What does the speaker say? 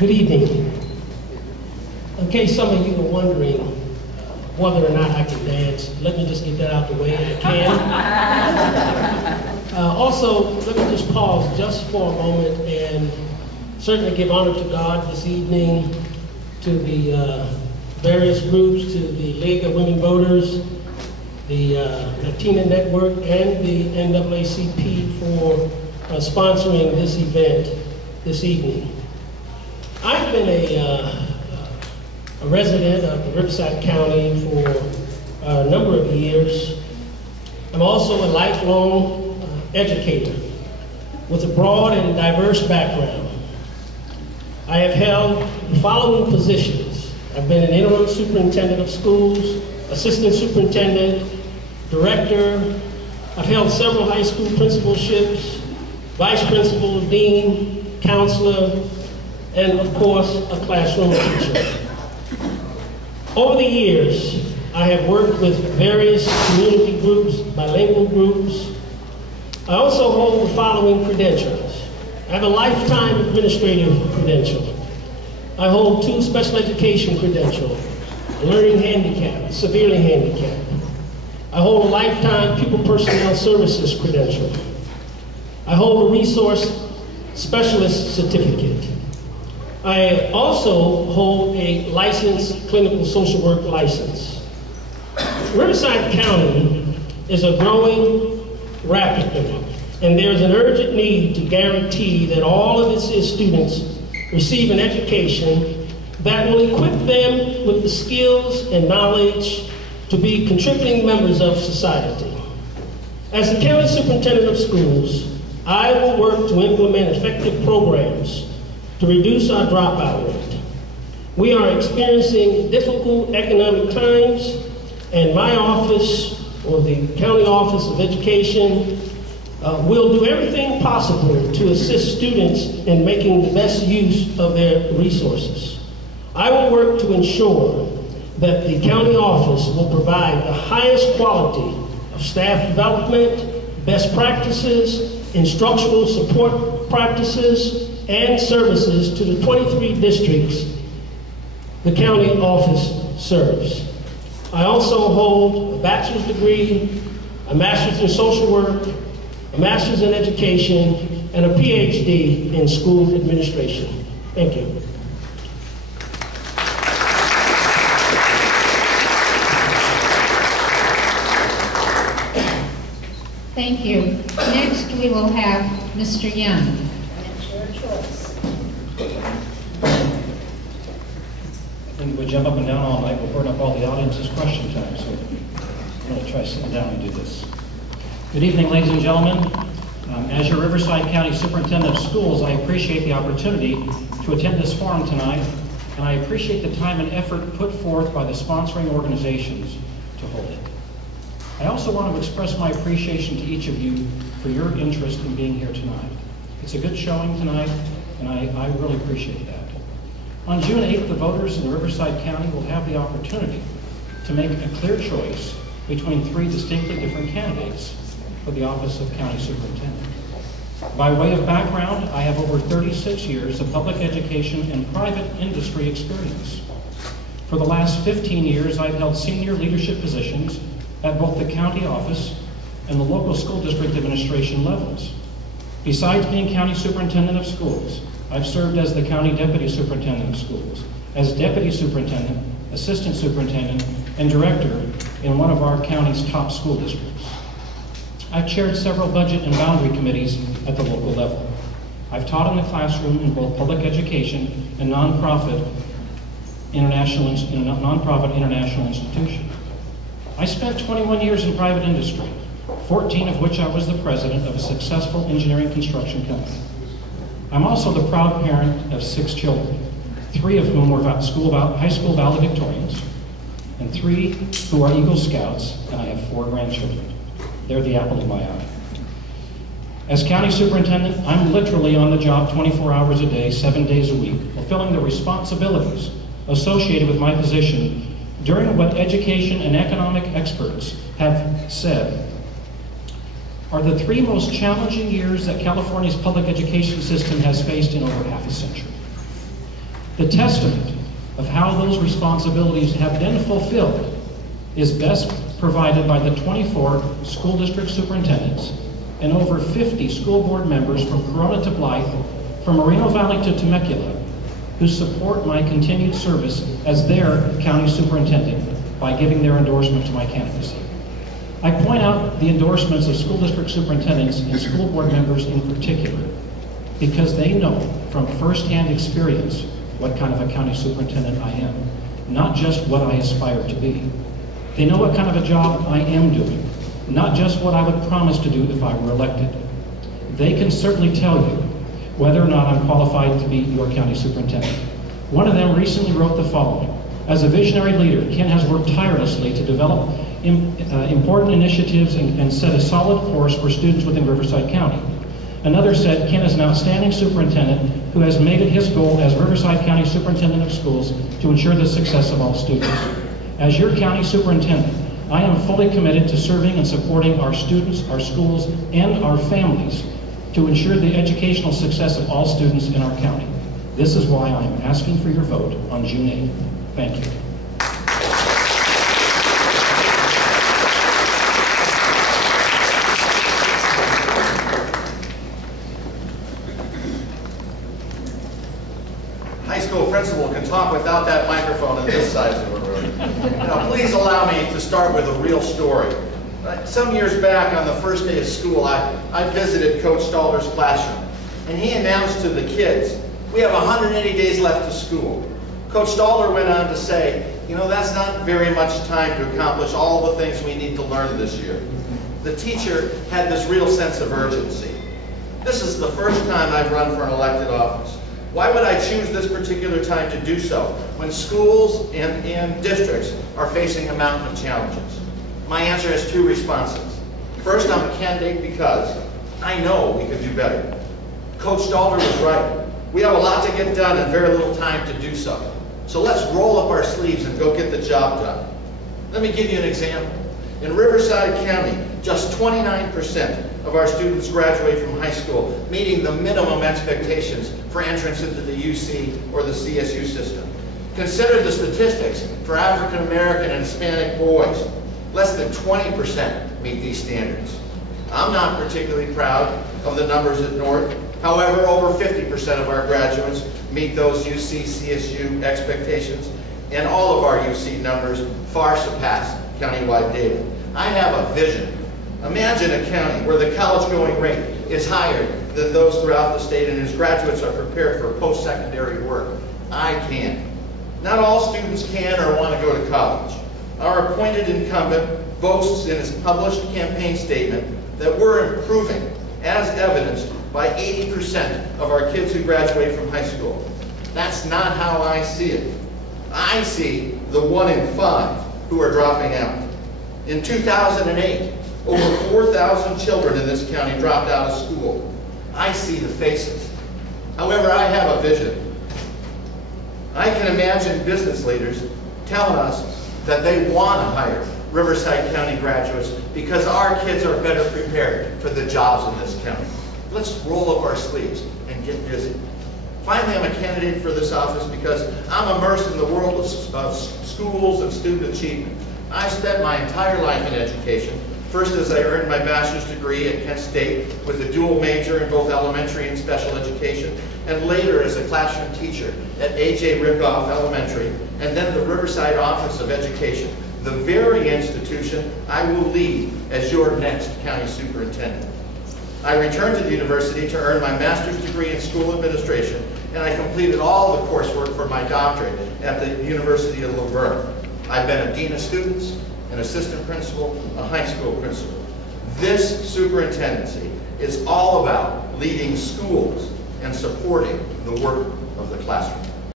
Good evening. In case some of you are wondering whether or not I can dance, let me just get that out the way. I can. Also, let me just pause just for a moment and certainly give honor to God this evening, to the various groups, to the League of Women Voters, the Latina Network, and the NAACP for sponsoring this event this evening. I've been a resident of Riverside County for a number of years. I'm also a lifelong educator with a broad and diverse background. I have held the following positions. I've been an interim superintendent of schools, assistant superintendent, director. I've held several high school principalships, vice principal, dean, counselor, and of course, a classroom teacher. Over the years, I have worked with various community groups, bilingual groups. I also hold the following credentials. I have a lifetime administrative credential. I hold 2 special education credentials, learning handicap, severely handicapped. I hold a lifetime pupil personnel services credential. I hold a resource specialist certificate. I also hold a licensed clinical social work license. Riverside County is growing rapidly, and there's an urgent need to guarantee that all of its students receive an education that will equip them with the skills and knowledge to be contributing members of society. As the County Superintendent of Schools, I will work to implement effective programs to reduce our dropout rate. We are experiencing difficult economic times, and my office, or the County Office of Education, will do everything possible to assist students in making the best use of their resources. I will work to ensure that the county office will provide the highest quality of staff development, best practices, instructional support practices, and services to the 23 districts the county office serves. I also hold a bachelor's degree, a master's in social work, a master's in education, and a PhD in school administration. Thank you. Thank you. Next, we will have Mr. Young. And we jump up and down all night. We'll burn up all the audience's question time, so I'm going to try sitting down and do this. Good evening, ladies and gentlemen. As your Riverside County Superintendent of Schools, I appreciate the opportunity to attend this forum tonight, and I appreciate the time and effort put forth by the sponsoring organizations to hold it. I also want to express my appreciation to each of you for your interest in being here tonight. It's a good showing tonight, and I really appreciate that. On June 8th, the voters in Riverside County will have the opportunity to make a clear choice between 3 distinctly different candidates for the office of County Superintendent. By way of background, I have over 36 years of public education and private industry experience. For the last 15 years, I've held senior leadership positions at both the county office and the local school district administration levels. Besides being County Superintendent of Schools, I've served as the County Deputy Superintendent of Schools, as Deputy Superintendent, Assistant Superintendent, and Director in one of our county's top school districts. I've chaired several budget and boundary committees at the local level. I've taught in the classroom in both public education and nonprofit international institutions. I spent 21 years in private industry, 14 of which I was the president of a successful engineering construction company. I'm also the proud parent of 6 children, 3 of whom were high school valedictorians, and 3 who are Eagle Scouts, and I have 4 grandchildren. They're the apple of my eye. As County Superintendent, I'm literally on the job 24 hours a day, 7 days a week, fulfilling the responsibilities associated with my position during what education and economic experts have said are the 3 most challenging years that California's public education system has faced in over half a century. The testament of how those responsibilities have been fulfilled is best provided by the 24 school district superintendents and over 50 school board members from Corona to Blythe, from Moreno Valley to Temecula, who support my continued service as their county superintendent by giving their endorsement to my candidacy. I point out the endorsements of school district superintendents and school board members in particular because they know from firsthand experience what kind of a county superintendent I am, not just what I aspire to be. They know what kind of a job I am doing, not just what I would promise to do if I were elected. They can certainly tell you whether or not I'm qualified to be your county superintendent. One of them recently wrote the following: as a visionary leader, Kenn has worked tirelessly to develop important initiatives and set a solid course for students within Riverside County. Another said, Kenn is an outstanding superintendent who has made it his goal as Riverside County Superintendent of Schools to ensure the success of all students. As your county superintendent, I am fully committed to serving and supporting our students, our schools, and our families to ensure the educational success of all students in our county. This is why I am asking for your vote on June 8th. Thank you. High school principal can talk without that microphone on this side of the room. Now, please allow me to start with a real story. Some years back, on the first day of school, I visited Coach Staller's classroom, and he announced to the kids, "We have 180 days left to school." Coach Staller went on to say, "You know, that's not very much time to accomplish all the things we need to learn this year." The teacher had this real sense of urgency. This is the first time I've run for an elected office. Why would I choose this particular time to do so when schools and districts are facing a mountain of challenges? My answer has two responses. First, I'm a candidate because I know we could do better. Coach Staller was right. We have a lot to get done and very little time to do so. So let's roll up our sleeves and go get the job done. Let me give you an example. In Riverside County, just 29% of our students graduate from high school, meeting the minimum expectations for entrance into the UC or the CSU system. Consider the statistics for African American and Hispanic boys. Less than 20% meet these standards. I'm not particularly proud of the numbers at North. However, over 50% of our graduates meet those UC, CSU expectations, and all of our UC numbers far surpass countywide data. I have a vision. Imagine a county where the college-going rate is higher than those throughout the state and whose graduates are prepared for post-secondary work. I can. Not all students can or want to go to college. Our appointed incumbent boasts in his published campaign statement that we're improving, as evidenced by 80% of our kids who graduate from high school. That's not how I see it. I see the 1 in 5 who are dropping out. In 2008, over 4,000 children in this county dropped out of school. I see the faces. However, I have a vision. I can imagine business leaders telling us that they want to hire Riverside County graduates because our kids are better prepared for the jobs in this county. Let's roll up our sleeves and get busy. Finally, I'm a candidate for this office because I'm immersed in the world of schools and student achievement. I spent my entire life in education. First, as I earned my bachelor's degree at Kent State with a dual major in both elementary and special education, and later as a classroom teacher at A.J. Rickoff Elementary, and then the Riverside Office of Education, the very institution I will lead as your next county superintendent. I returned to the university to earn my master's degree in school administration, and I completed all the coursework for my doctorate at the University of Laverne. I've been a dean of students, an assistant principal, a high school principal. This superintendency is all about leading schools and supporting the work of the classroom.